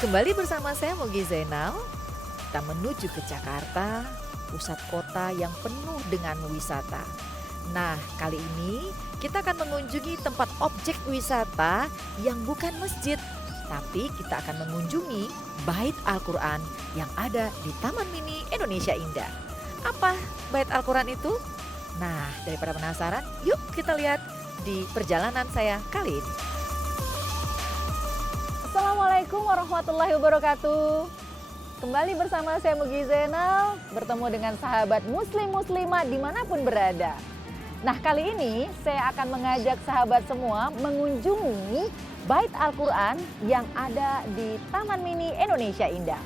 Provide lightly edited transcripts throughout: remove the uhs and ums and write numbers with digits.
Kembali bersama saya Mogi Zainal, kita menuju ke Jakarta, pusat kota yang penuh dengan wisata. Nah, kali ini kita akan mengunjungi tempat objek wisata yang bukan masjid, tapi kita akan mengunjungi Bait Al-Quran yang ada di Taman Mini Indonesia Indah. Apa Bait Al-Quran itu? Nah, daripada penasaran, yuk kita lihat di perjalanan saya kali ini. Assalamualaikum warahmatullahi wabarakatuh. Kembali bersama saya Mogi Zainal, bertemu dengan sahabat muslim-muslimah dimanapun berada. Nah, kali ini saya akan mengajak sahabat semua mengunjungi Bait Al-Quran yang ada di Taman Mini Indonesia Indah.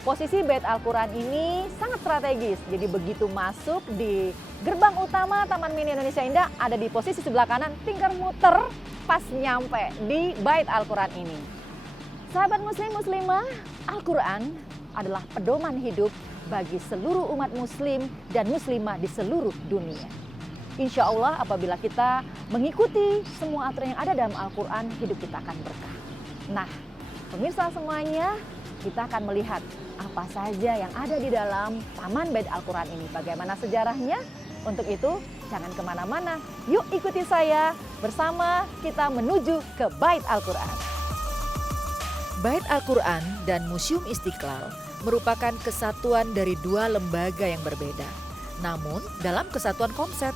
Posisi Bait Al-Quran ini sangat strategis, jadi begitu masuk di gerbang utama Taman Mini Indonesia Indah, ada di posisi sebelah kanan, tinggal muter pas nyampe di Bait Al-Quran ini. Sahabat muslim-muslimah, Al-Quran adalah pedoman hidup bagi seluruh umat muslim dan muslimah di seluruh dunia. Insya Allah apabila kita mengikuti semua aturan yang ada dalam Al-Quran, hidup kita akan berkah. Nah, pemirsa semuanya, kita akan melihat apa saja yang ada di dalam Taman Bait Al-Quran ini. Bagaimana sejarahnya? Untuk itu, jangan kemana-mana. Yuk ikuti saya bersama kita menuju ke Bait Al-Quran. Bait Al-Quran dan Museum Istiqlal merupakan kesatuan dari dua lembaga yang berbeda. Namun dalam kesatuan konsep,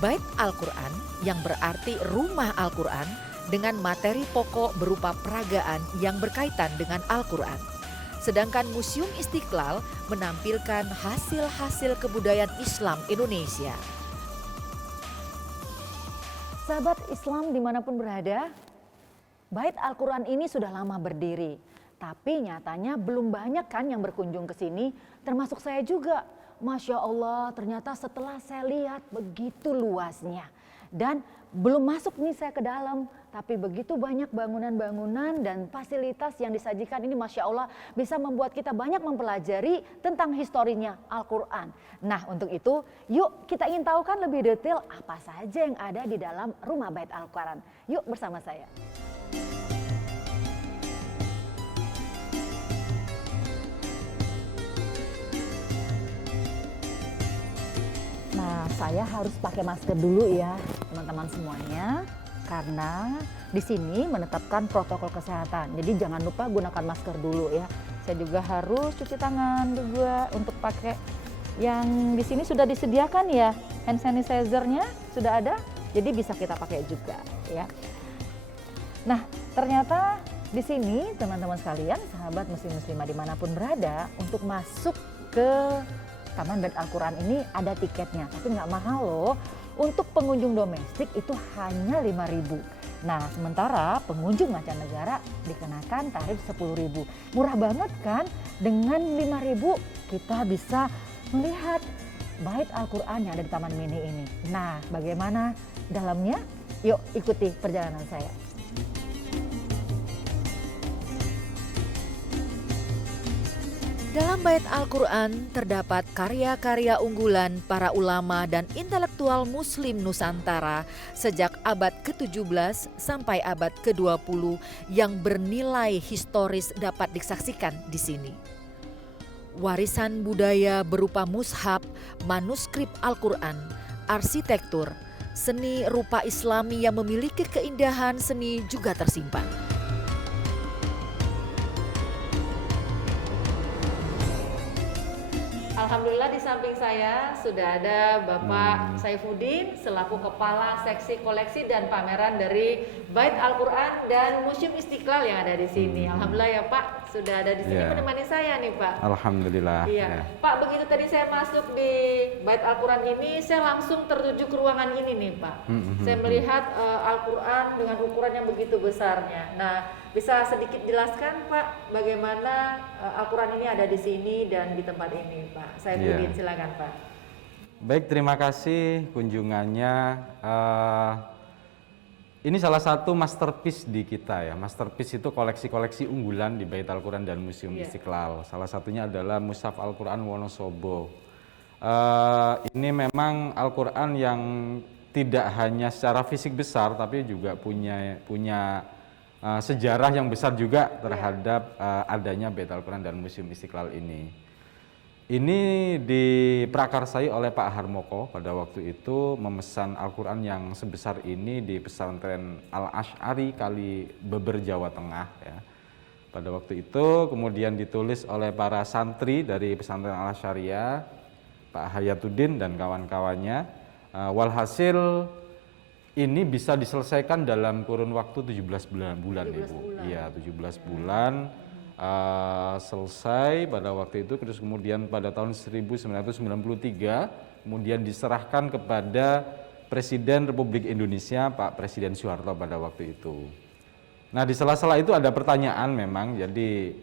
Bait Al-Quran yang berarti rumah Al-Quran dengan materi pokok berupa peragaan yang berkaitan dengan Al-Quran. Sedangkan Museum Istiqlal menampilkan hasil-hasil kebudayaan Islam Indonesia. Sahabat Islam dimanapun berada, Bait Al-Quran ini sudah lama berdiri, tapi nyatanya belum banyak kan yang berkunjung ke sini, termasuk saya juga. Masya Allah, ternyata setelah saya lihat begitu luasnya dan belum masuk nih saya ke dalam, tapi begitu banyak bangunan-bangunan dan fasilitas yang disajikan ini Masya Allah bisa membuat kita banyak mempelajari tentang historinya Al-Quran. Nah, untuk itu yuk kita ingin tahu kan lebih detail apa saja yang ada di dalam rumah Bait Al-Quran. Yuk bersama saya. Nah, saya harus pakai masker dulu ya, teman-teman semuanya, karena di sini menetapkan protokol kesehatan. Jadi jangan lupa gunakan masker dulu ya. Saya juga harus cuci tangan juga untuk pakai yang di sini sudah disediakan ya, hand sanitizer-nya sudah ada, jadi bisa kita pakai juga ya. Nah, ternyata di sini teman-teman sekalian, sahabat muslim-muslimah dimanapun berada, untuk masuk ke Taman Bait Al-Quran ini ada tiketnya, tapi nggak mahal loh. Untuk pengunjung domestik itu hanya 5.000. Nah, sementara pengunjung mancanegara dikenakan tarif 10.000. Murah banget kan? Dengan 5.000 kita bisa melihat Bait Al-Quran yang ada di Taman Mini ini. Nah, bagaimana dalamnya? Yuk ikuti perjalanan saya. Dalam Bait Al-Quran terdapat karya-karya unggulan para ulama dan intelektual muslim Nusantara sejak abad ke-17 sampai abad ke-20 yang bernilai historis dapat disaksikan di sini. Warisan budaya berupa mushaf, manuskrip Al-Quran, arsitektur, seni rupa Islami yang memiliki keindahan seni juga tersimpan. Alhamdulillah di samping saya sudah ada Bapak Saifuddin selaku Kepala Seksi Koleksi dan Pameran dari Bait Al-Quran dan Museum Istiqlal yang ada di sini. Alhamdulillah ya Pak, sudah ada di sini menemani saya nih Pak. Alhamdulillah. Iya. Pak, begitu tadi saya masuk di Bait Al-Quran ini, saya langsung tertuju ke ruangan ini nih Pak. Saya melihat Al-Quran dengan ukuran yang begitu besarnya. Nah, bisa sedikit jelaskan Pak bagaimana Al-Quran ini ada di sini dan di tempat ini Pak? Saya Budin, silakan Pak. Baik, terima kasih kunjungannya. Ini salah satu masterpiece di kita ya. Masterpiece itu koleksi-koleksi unggulan di Bait Al-Quran dan Museum Istiqlal. Salah satunya adalah Mushaf Al-Quran Wonosobo. Ini memang Al-Quran yang tidak hanya secara fisik besar, tapi juga punya sejarah yang besar juga terhadap adanya Bait Al-Quran dan Museum Istiqlal ini. Ini diprakarsai oleh Pak Harmoko pada waktu itu, memesan Al-Quran yang sebesar ini di pesantren Al-Asy'ari Kali Beber, Jawa Tengah ya. Pada waktu itu kemudian ditulis oleh para santri dari pesantren Al-Asy'ariyah, Pak Hayatuddin dan kawan-kawannya. Walhasil ini bisa diselesaikan dalam kurun waktu 17 bulan 17 Ibu. bulan. Iya, 17 bulan. Selesai pada waktu itu, terus kemudian pada tahun 1993 kemudian diserahkan kepada Presiden Republik Indonesia Pak Presiden Soeharto pada waktu itu. Nah, di sela-sela itu ada pertanyaan memang, jadi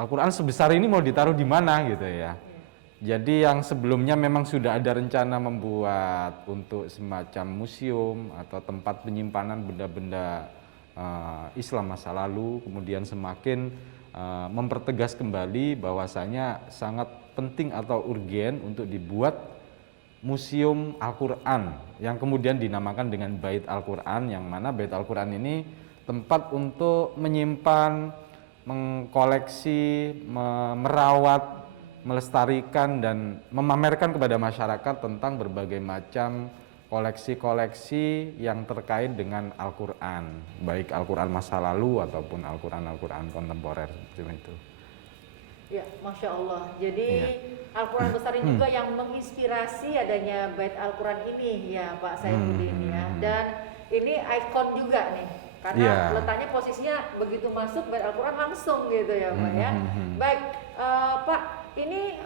Al-Quran sebesar ini mau ditaruh di mana gitu ya. Jadi yang sebelumnya memang sudah ada rencana membuat untuk semacam museum atau tempat penyimpanan benda-benda Islam masa lalu, kemudian semakin mempertegas kembali bahwasanya sangat penting atau urgen untuk dibuat museum Al-Quran yang kemudian dinamakan dengan Bait Al-Quran, yang mana Bait Al-Quran ini tempat untuk menyimpan, mengkoleksi, merawat, melestarikan dan memamerkan kepada masyarakat tentang berbagai macam koleksi-koleksi yang terkait dengan Al-Quran, baik Al-Quran masa lalu ataupun Al-Quran kontemporer seperti itu. Ya, Masya Allah. Jadi Al-Quran besar ini juga yang menginspirasi adanya Bait Al-Quran ini ya Pak Saifuddin ya. Dan ini ikon juga nih, karena letaknya posisinya begitu masuk Bait Al-Quran langsung gitu ya Pak ya. Baik, Pak, ini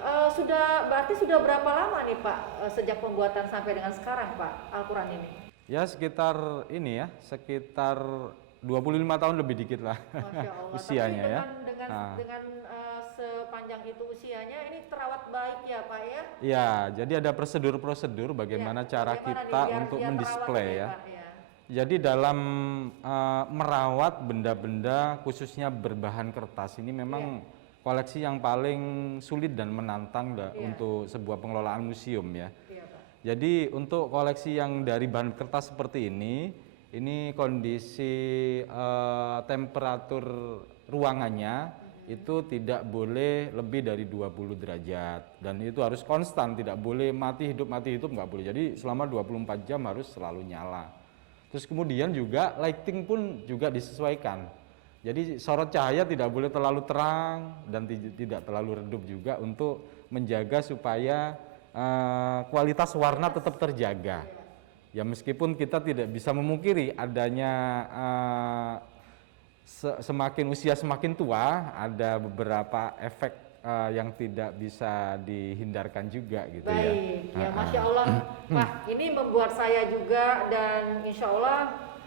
berarti sudah berapa lama nih Pak sejak pembuatan sampai dengan sekarang Pak Al-Quran ini? Ya sekitar 25 tahun lebih dikit lah. Masya Allah. Usianya tapi ya. Dengan sepanjang itu usianya ini terawat baik ya Pak ya? Ya, jadi ada prosedur-prosedur bagaimana cara kita untuk mendisplay ya. Jadi dalam merawat benda-benda khususnya berbahan kertas ini memang koleksi yang paling sulit dan menantang untuk sebuah pengelolaan museum ya. Jadi untuk koleksi yang dari bahan kertas seperti ini kondisi temperatur ruangannya itu tidak boleh lebih dari 20 derajat dan itu harus konstan, tidak boleh mati hidup nggak boleh. Jadi selama 24 jam harus selalu nyala. Terus kemudian juga lighting pun juga disesuaikan. Jadi sorot cahaya tidak boleh terlalu terang dan tidak terlalu redup juga untuk menjaga supaya kualitas warna tetap terjaga. Ya meskipun kita tidak bisa memungkiri adanya semakin usia semakin tua ada beberapa efek yang tidak bisa dihindarkan juga gitu. Baik, ya Masya Allah Pak, ini membuat saya juga dan insya Allah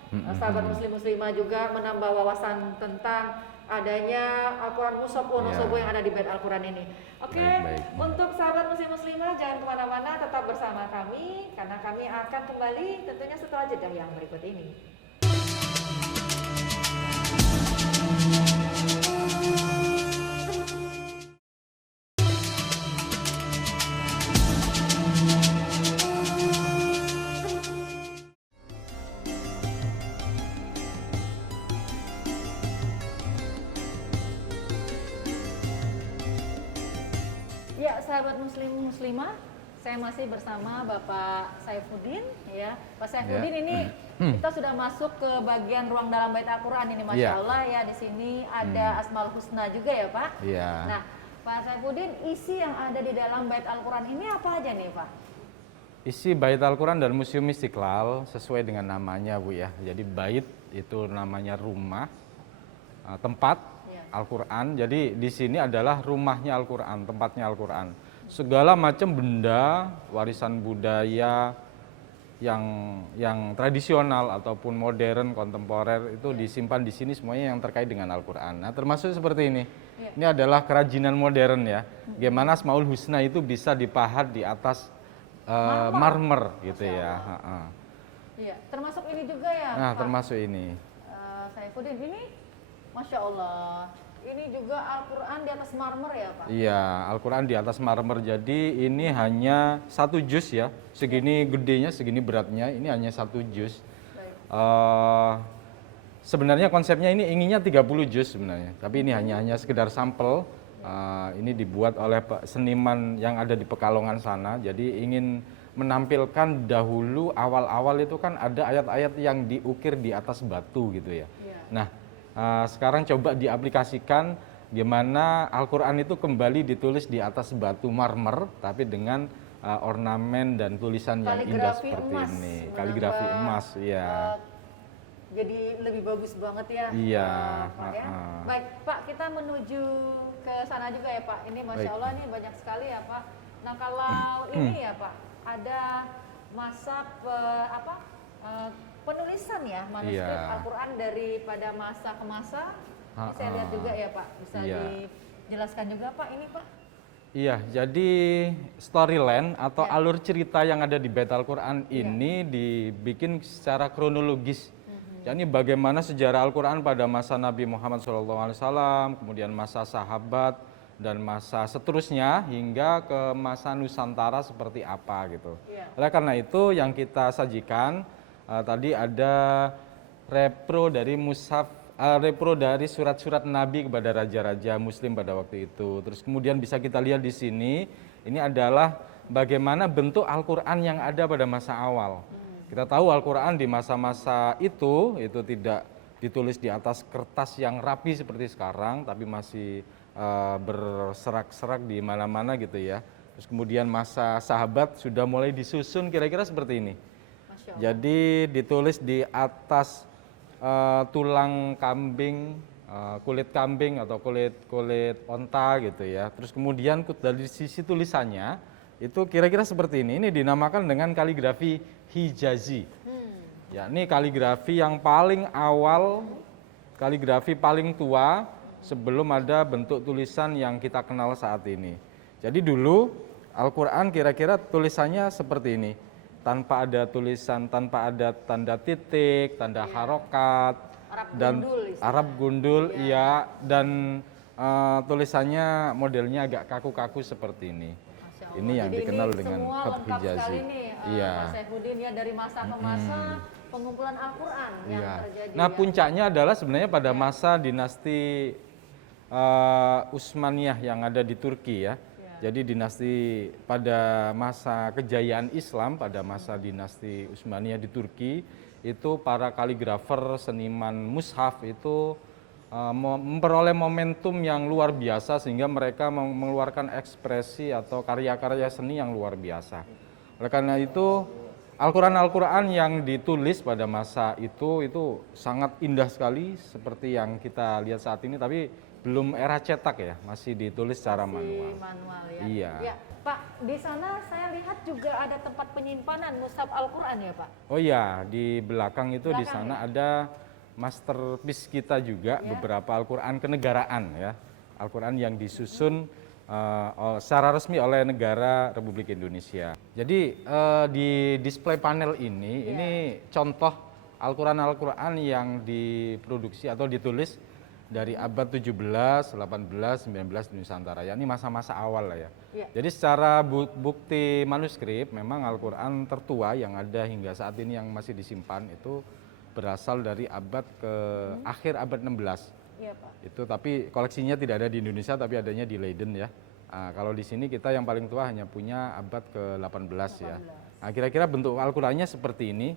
sahabat muslim-muslimah juga menambah wawasan tentang adanya Al-Quran Mushaf Wonosobo yang ada di Bait Al-Quran ini. Oke, untuk sahabat muslim-muslimah jangan kemana-mana, tetap bersama kami karena kami akan kembali tentunya setelah jeda yang berikut ini. Ya, sahabat muslim muslimah, saya masih bersama Bapak Saifuddin ya. Pak Saifuddin ini kita sudah masuk ke bagian ruang dalam Bait Al-Quran ini, Masya Allah ya. Di sini ada Asmaul Husna juga ya Pak. Nah, Pak Saifuddin, isi yang ada di dalam Bait Al-Quran ini apa aja nih Pak? Isi Bait Al-Quran dan Museum Istiqlal sesuai dengan namanya Bu ya. Jadi bait itu namanya rumah, tempat Al-Quran. Jadi di sini adalah rumahnya Al-Quran, tempatnya Al-Quran. Segala macam benda warisan budaya yang tradisional ataupun modern, kontemporer itu disimpan di sini semuanya yang terkait dengan Al-Quran. Nah, termasuk seperti ini. Ini adalah kerajinan modern ya. Bagaimana Asmaul Husna itu bisa dipahat di atas marmer gitu ya. Iya, termasuk ini juga ya. Nah, Pak termasuk ini. Saifuddin, ini Masya Allah, ini juga Al-Quran di atas marmer ya Pak? Iya, Al-Quran di atas marmer. Jadi ini hanya 1 juz ya, segini gedenya, segini beratnya, ini hanya 1 juz. Sebenarnya konsepnya ini inginnya 30 juz sebenarnya, tapi ini hanya sekedar sampel. Ini dibuat oleh seniman yang ada di Pekalongan sana. Jadi ingin menampilkan dahulu awal-awal itu kan ada ayat-ayat yang diukir di atas batu gitu ya. Nah, sekarang coba diaplikasikan gimana Al-Quran itu kembali ditulis di atas batu marmer, tapi dengan ornamen dan tulisan yang indah Kaligrafi seperti emas, ini. menambah, Kaligrafi emas, ya. Jadi lebih bagus banget ya. Iya, Pak, ya. Baik, Pak, kita menuju ke sana juga ya, Pak. Ini Masya Baik. Allah nih banyak sekali ya, Pak. Nah, kalau ini ya, Pak, ada masa penulisan ya, manuskrip Iya. Al-Quran daripada masa ke masa. Ini saya lihat juga ya, Pak. Bisa Iya. dijelaskan juga, Pak, ini, Pak. Iya, jadi storyline atau Ya. alur cerita yang ada di Bait Al-Quran ini dibikin secara kronologis. Jadi bagaimana sejarah Al-Quran pada masa Nabi Muhammad SAW, kemudian masa sahabat, dan masa seterusnya hingga ke masa Nusantara seperti apa gitu. Iya. Oleh karena itu yang kita sajikan tadi ada repro dari repro dari surat-surat Nabi kepada raja-raja Muslim pada waktu itu. Terus kemudian bisa kita lihat di sini, ini adalah bagaimana bentuk Al-Quran yang ada pada masa awal. Kita tahu Al-Quran di masa-masa itu tidak ditulis di atas kertas yang rapi seperti sekarang, tapi masih berserak-serak di mana-mana gitu ya. Terus kemudian masa sahabat sudah mulai disusun kira-kira seperti ini. Masya Allah. Jadi ditulis di atas tulang kambing, kulit kambing atau kulit onta gitu ya. Terus kemudian dari sisi tulisannya itu kira-kira seperti ini. Ini dinamakan dengan kaligrafi Hijazi. Yakni kaligrafi yang paling awal, kaligrafi paling tua sebelum ada bentuk tulisan yang kita kenal saat ini. Jadi dulu Al-Quran kira-kira tulisannya seperti ini. Tanpa ada tulisan, tanpa ada tanda titik, tanda harokat, dan Arab gundul, iya, dan tulisannya modelnya agak kaku-kaku seperti ini. Masya Allah. Ini yang Jadi dikenal ini dengan semua Khat lengkap Hijazi. sekali nih, Iya. Mas Saifuddin ya, dari masa ke masa pengumpulan Al-Quran yang Iya. terjadi. Nah, ya. puncaknya adalah sebenarnya pada masa dinasti Utsmaniyah yang ada di Turki ya. Jadi dinasti pada masa kejayaan Islam, pada masa dinasti Utsmaniyah di Turki, itu para kaligrafer, seniman mushaf itu memperoleh momentum yang luar biasa sehingga mereka mengeluarkan ekspresi atau karya-karya seni yang luar biasa. Oleh karena itu Al-Quran yang ditulis pada masa itu sangat indah sekali seperti yang kita lihat saat ini, tapi belum era cetak ya, masih ditulis secara manual. Manual ya. Iya. Ya, Pak, di sana saya lihat juga ada tempat penyimpanan mushaf Al-Quran ya, Pak. Oh iya, di belakang itu di Belakang, sana ada masterpiece kita juga, beberapa Al-Quran kenegaraan ya. Al-Quran yang disusun secara resmi oleh negara Republik Indonesia. Jadi di display panel ini contoh Al-Quran yang diproduksi atau ditulis dari abad 17, 18, 19 di Nusantara. Ya, ini masa-masa awal lah ya. Jadi secara bukti manuskrip memang Al-Quran tertua yang ada hingga saat ini yang masih disimpan itu berasal dari abad ke akhir abad 16. Iya, Pak. Itu tapi koleksinya tidak ada di Indonesia tapi adanya di Leiden ya. Kalau di sini kita yang paling tua hanya punya abad ke-18 ya. Nah, kira-kira bentuk Al-Qurannya seperti ini.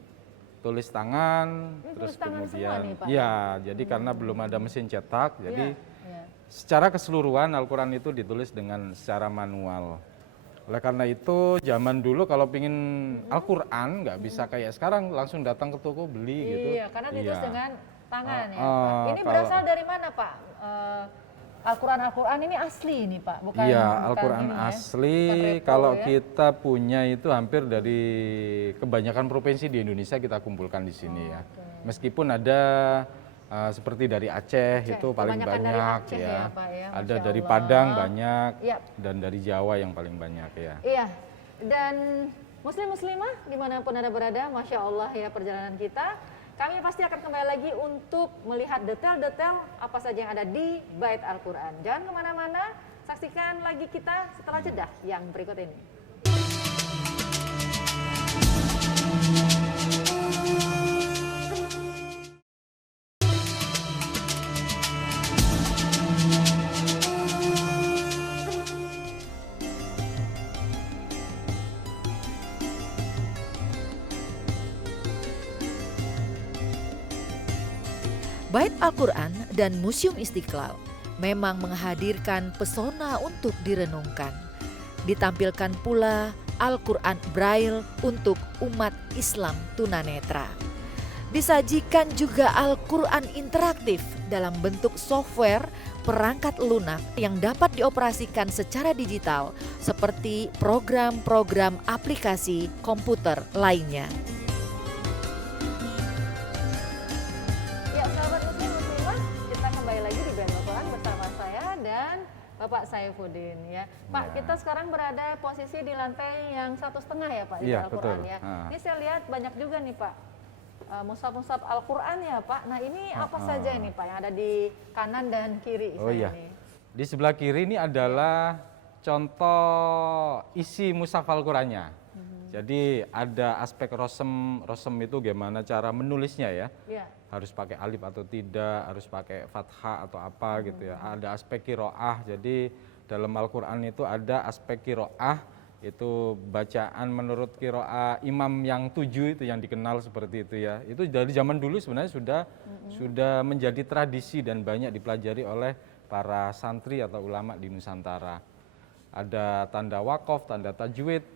Tulis tangan, Ini terus tulis tangan kemudian semua nih, Pak? ya, jadi karena belum ada mesin cetak, jadi Iya. secara keseluruhan Al-Quran itu ditulis dengan secara manual. Oleh karena itu zaman dulu kalau pingin Al-Quran nggak bisa kayak sekarang langsung datang ke toko beli gitu. Iya, karena ditulis Iya. dengan tangan ya, Oh, Pak. Ini kalau- berasal dari mana, Pak? Al-Quran ini asli ini, Pak, bukan? Iya, bukan Al-Quran ini ya, asli bukan repro kalau ya. kita punya itu hampir dari kebanyakan provinsi di Indonesia kita kumpulkan di sini ya. Meskipun ada seperti dari Aceh itu paling kebanyakan dari banyak Aceh ya. ya, Pak, ya. Ada Masya dari Allah. Padang banyak Iya. dan dari Jawa yang paling banyak ya. Iya, dan muslim-muslimah dimanapun Anda berada, Masya Allah ya perjalanan kita. Kami pasti akan kembali lagi untuk melihat detail-detail apa saja yang ada di Bait Al-Quran. Jangan kemana-mana, saksikan lagi kita setelah jeda yang berikut ini. Bait Al-Quran dan Museum Istiqlal memang menghadirkan pesona untuk direnungkan. Ditampilkan pula Al-Quran Braille untuk umat Islam tunanetra. Disajikan juga Al-Quran interaktif dalam bentuk software perangkat lunak yang dapat dioperasikan secara digital seperti program-program aplikasi komputer lainnya. Ya, sahabat muslim muslimah, kita kembali lagi di Bait Al-Quran bersama saya dan Bapak Saifuddin ya. Pak, Ya. kita sekarang berada posisi di lantai yang 1,5 ya Pak di Iya, Al-Quran betul. ya. Ah. Ini saya lihat banyak juga nih Pak. Mushaf-mushaf Al-Quran ya Pak. Nah ini apa saja ini Pak yang ada di kanan dan kiri Oh saya iya. ini? Di sebelah kiri ini adalah contoh isi mushaf Al-Qurannya. Jadi ada aspek rosem itu gimana cara menulisnya ya. Iya. Harus pakai alif atau tidak, harus pakai fathah atau apa gitu ya. Ada aspek qiraah. Jadi dalam Al-Quran itu ada aspek qiraah, itu bacaan menurut qiraah imam yang 7 itu yang dikenal seperti itu ya. Itu dari zaman dulu sebenarnya sudah menjadi tradisi dan banyak dipelajari oleh para santri atau ulama di Nusantara. Ada tanda wakaf, tanda tajwid.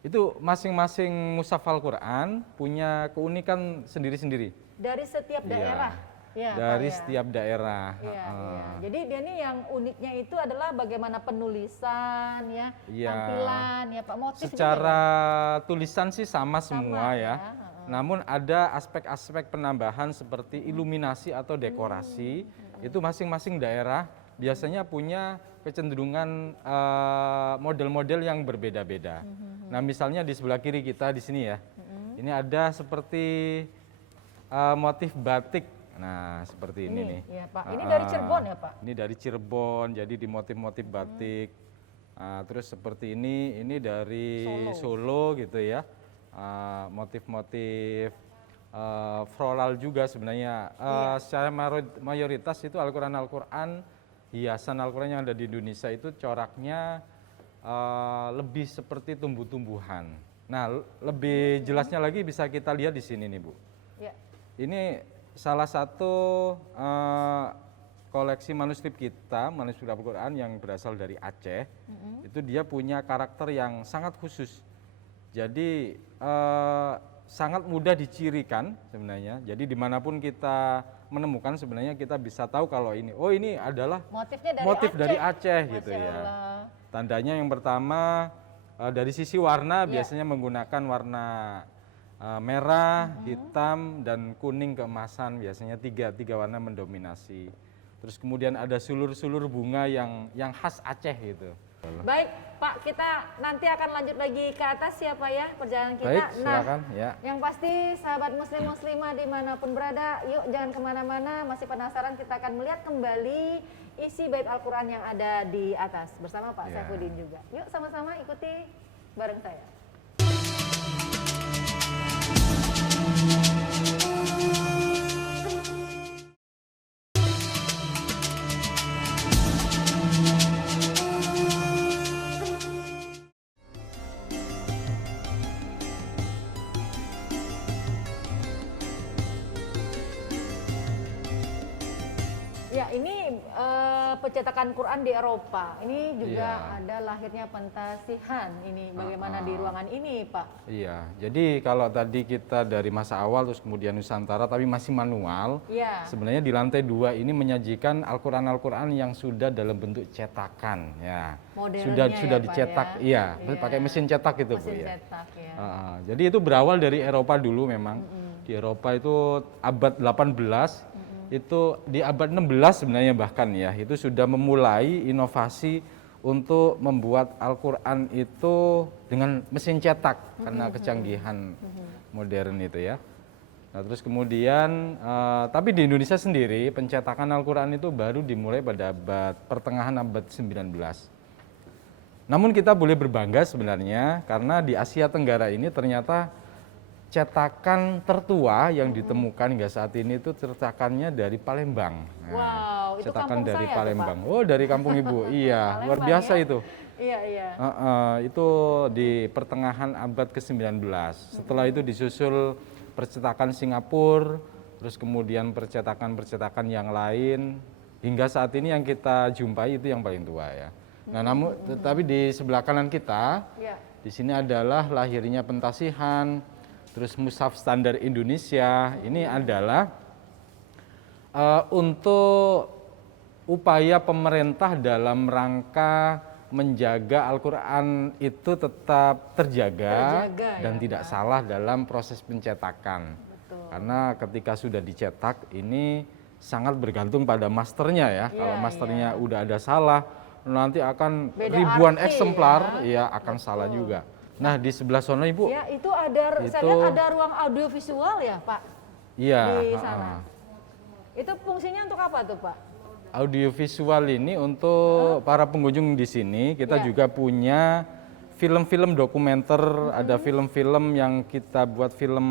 Itu masing-masing mushaf Al-Quran punya keunikan sendiri-sendiri. Dari setiap Iya. daerah. Ya, Dari Pak, ya. setiap daerah. Iya, Heeh. iya. Jadi dia nih yang uniknya itu adalah bagaimana penulisan ya, Iya. tampilan ya Pak, motif juga Secara ya? tulisan sih sama semua ya. heeh. Namun ada aspek-aspek penambahan seperti iluminasi atau dekorasi. Itu masing-masing daerah biasanya punya kecenderungan model-model yang berbeda-beda. Nah, misalnya di sebelah kiri kita di sini ya. Ini ada seperti motif batik. Nah, seperti ini nih. Iya Pak, ini dari Cirebon ya Pak? Ini dari Cirebon, jadi di motif-motif batik. Terus seperti ini dari Solo gitu ya. Motif-motif floral juga sebenarnya. Secara mayoritas itu Al-Quran, hiasan Al-Quran yang ada di Indonesia itu coraknya lebih seperti tumbuh-tumbuhan. Nah, lebih jelasnya lagi bisa kita lihat di sini nih Bu. Ya. Ini salah satu koleksi manuskrip kita, manuskrip Al-Quran yang berasal dari Aceh. Itu dia punya karakter yang sangat khusus. Jadi sangat mudah dicirikan sebenarnya. Jadi dimanapun kita menemukan sebenarnya kita bisa tahu kalau ini, oh ini adalah Motifnya dari motif Aceh. dari Aceh gitu Masya ya. Allah. Tandanya yang pertama dari sisi warna biasanya menggunakan warna merah, hitam, dan kuning keemasan, biasanya tiga warna mendominasi. Terus kemudian ada sulur-sulur bunga yang khas Aceh gitu. Baik Pak, kita nanti akan lanjut lagi ke atas ya Pak ya perjalanan kita. Baik, silakan ya. Yang pasti sahabat muslim muslimah dimanapun berada, yuk jangan kemana-mana, masih penasaran kita akan melihat kembali isi bait Al-Quran yang ada di atas bersama Pak Ya. Saifuddin juga. Yuk sama-sama ikuti bareng saya. Ya ini pencetakan Quran di Eropa. Ini juga Iya. ada lahirnya Pantasihan. Ini bagaimana di ruangan ini, Pak? Iya, jadi kalau tadi kita dari masa awal terus kemudian Nusantara tapi masih manual, Iya. sebenarnya di lantai 2 ini menyajikan Al-Quran yang sudah dalam bentuk cetakan ya. Modelnya Sudah ya, Pak, dicetak, ya? iya, Iya. pakai mesin cetak itu Bu Mesin ya. cetak ya. Jadi itu berawal dari Eropa dulu memang. Di Eropa itu abad 18, itu di abad 16 sebenarnya bahkan ya, itu sudah memulai inovasi untuk membuat Al-Quran itu dengan mesin cetak karena kecanggihan modern itu ya. Nah, terus kemudian, tapi di Indonesia sendiri pencetakan Al-Quran itu baru dimulai pada pertengahan abad 19. Namun kita boleh berbangga sebenarnya karena di Asia Tenggara ini ternyata cetakan tertua yang ditemukan hingga saat ini itu cetakannya dari Palembang. Nah, Wow, itu cetakan kampung dari saya tuh, Palembang. Oh, dari kampung Ibu. Iya, luar Palembang, biasa ya? itu. Iya, iya. Itu di pertengahan abad ke-19. Setelah itu disusul percetakan Singapura, terus kemudian percetakan-percetakan yang lain, hingga saat ini yang kita jumpai itu yang paling tua ya. Nah, namun tetapi di sebelah kanan kita, Ya. di sini adalah lahirnya Pentasihan, terus Mushaf Standar Indonesia. Ini adalah untuk upaya pemerintah dalam rangka menjaga Al-Quran itu tetap terjaga dan ya, tidak salah dalam proses pencetakan. Betul. Karena ketika sudah dicetak ini sangat bergantung pada masternya ya. Kalau masternya udah ada salah, nanti akan Beda ribuan arti eksemplar ya akan salah juga. Nah, di sebelah sana Ibu. Ya, itu ada, saya Itu- lihat ada ruang audiovisual ya, Pak, Iya, di sana. Itu fungsinya untuk apa tuh, Pak? audiovisual ini untuk para pengunjung di sini kita Ya. juga punya film-film dokumenter, ada film-film yang kita buat film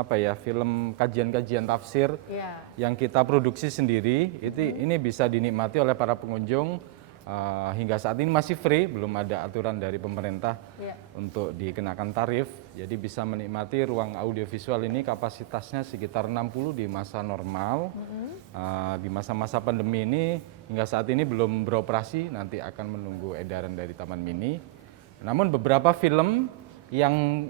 apa ya, film kajian-kajian tafsir Ya. yang kita produksi sendiri. Ini bisa dinikmati oleh para pengunjung hingga saat ini masih free, belum ada aturan dari pemerintah Ya. untuk dikenakan tarif. Jadi bisa menikmati ruang audiovisual ini kapasitasnya sekitar 60 di masa normal. Di masa-masa pandemi ini hingga saat ini belum beroperasi, nanti akan menunggu edaran dari Taman Mini. Namun beberapa film yang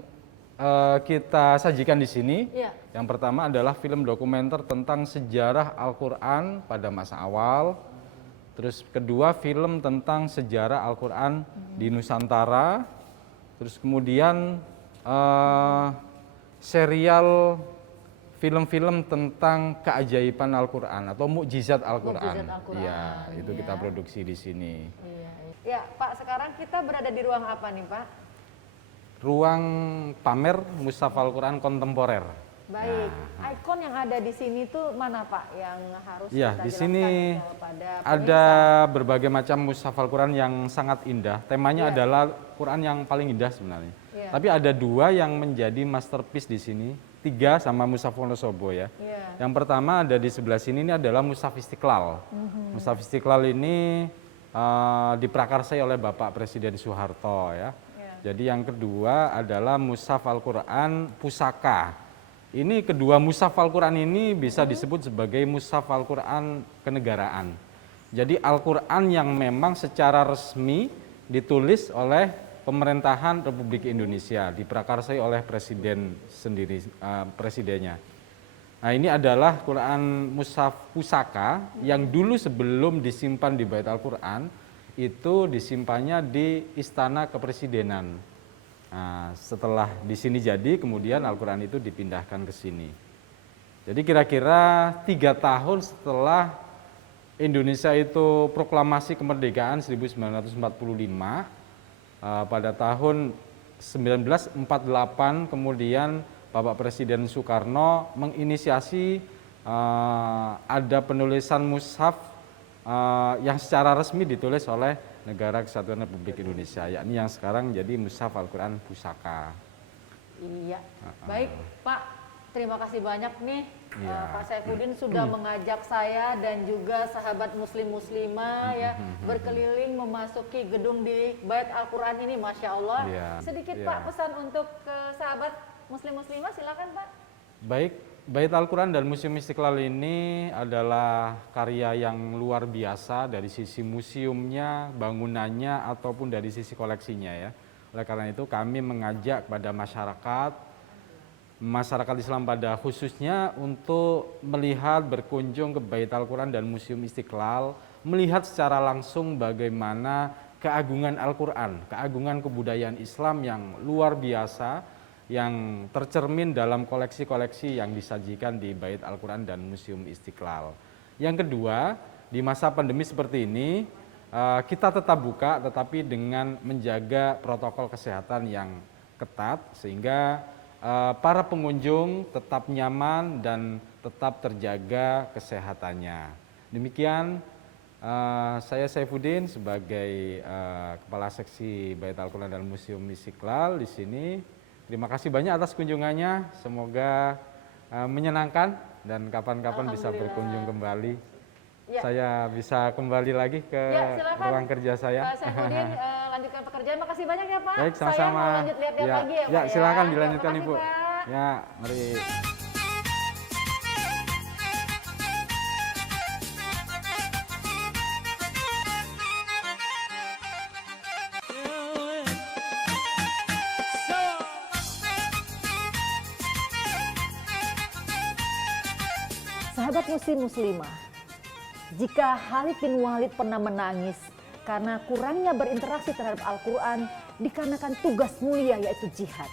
kita sajikan di sini, Ya. yang pertama adalah film dokumenter tentang sejarah Al-Quran pada masa awal. Terus kedua film tentang sejarah Al-Quran di Nusantara. Terus kemudian serial film-film tentang keajaiban Al-Quran atau mukjizat Al-Quran. Mukjizat Al-Quran, Iya, itu ya. kita produksi di sini. Iya. Ya, Pak, sekarang kita berada di ruang apa nih, Pak? Ruang pamer Mushaf Al-Quran kontemporer. Baik, ikon yang ada di sini tuh mana, Pak, yang harus Iya, kita di jelaskan sini kepada ada pemirsa? berbagai macam mushaf Al-Quran yang sangat indah. Temanya adalah Quran yang paling indah sebenarnya. Iya. Tapi ada dua yang menjadi masterpiece di sini. 3 sama Mushaf Wonosobo ya. Iya. Yang pertama ada di sebelah sini, ini adalah Mushaf Istiqlal. Mushaf Istiqlal ini diprakarsai oleh Bapak Presiden Soeharto ya. Iya. Jadi yang kedua adalah Mushaf Al-Quran Pusaka. Ini kedua Mushaf Al-Quran ini bisa disebut sebagai Mushaf Al-Quran kenegaraan. Jadi Al-Quran yang memang secara resmi ditulis oleh pemerintahan Republik Indonesia, diprakarsai oleh presiden sendiri, presidennya. Nah, ini adalah Quran Mushaf Pusaka yang dulu sebelum disimpan di Bait Al-Quran itu disimpannya di Istana Kepresidenan. Nah, setelah di sini jadi, kemudian Al-Quran itu dipindahkan ke sini. Jadi kira-kira 3 tahun setelah Indonesia itu proklamasi kemerdekaan 1945, pada tahun 1948 kemudian Bapak Presiden Soekarno menginisiasi ada penulisan mushaf yang secara resmi ditulis oleh Negara Kesatuan Republik Indonesia, yakni yang sekarang jadi Mushaf Al-Quran Pusaka. Iya. Baik, Pak. Terima kasih banyak nih Iya. Pak Saifuddin sudah mengajak saya dan juga sahabat muslim-muslimah ya berkeliling memasuki gedung di Bait Al-Quran ini, Masya Allah. Iya. Sedikit Iya. Pak pesan untuk sahabat muslim-muslimah, silakan Pak. Baik, Bait Al-Quran dan Museum Istiqlal ini adalah karya yang luar biasa dari sisi museumnya, bangunannya, ataupun dari sisi koleksinya ya. Oleh karena itu kami mengajak kepada masyarakat Islam pada khususnya untuk melihat, berkunjung ke Bait Al-Quran dan Museum Istiqlal, melihat secara langsung bagaimana keagungan Al-Quran, keagungan kebudayaan Islam yang luar biasa, yang tercermin dalam koleksi-koleksi yang disajikan di Bait Al-Quran dan Museum Istiqlal. Yang kedua, di masa pandemi seperti ini, kita tetap buka tetapi dengan menjaga protokol kesehatan yang ketat sehingga para pengunjung tetap nyaman dan tetap terjaga kesehatannya. Demikian saya Saifuddin sebagai Kepala Seksi Bait Al-Quran dan Museum Istiqlal di sini. Terima kasih banyak atas kunjungannya. Semoga menyenangkan dan kapan-kapan bisa berkunjung kembali. Ya. Saya bisa kembali lagi ke silakan, ruang kerja saya. Pak Saifuddin lanjutkan pekerjaan. Makasih banyak ya Pak. Baik, Saya sama-sama. mau lanjut lihat-lihat lagi ya Pak. Ya, silakan dilanjutkan Terima Ibu. kasih, Pak. Ya, mari. Sahabat muslim muslimah, jika Khalid bin Walid pernah menangis karena kurangnya berinteraksi terhadap Al-Quran dikarenakan tugas mulia yaitu jihad,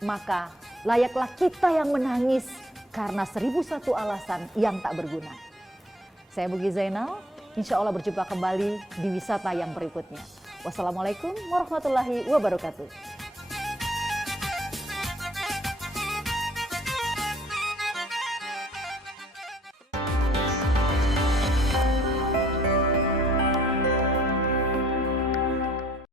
maka layaklah kita yang menangis karena 1001 alasan yang tak berguna. Saya Mugi Zainal, insya Allah berjumpa kembali di wisata yang berikutnya. Wassalamualaikum warahmatullahi wabarakatuh.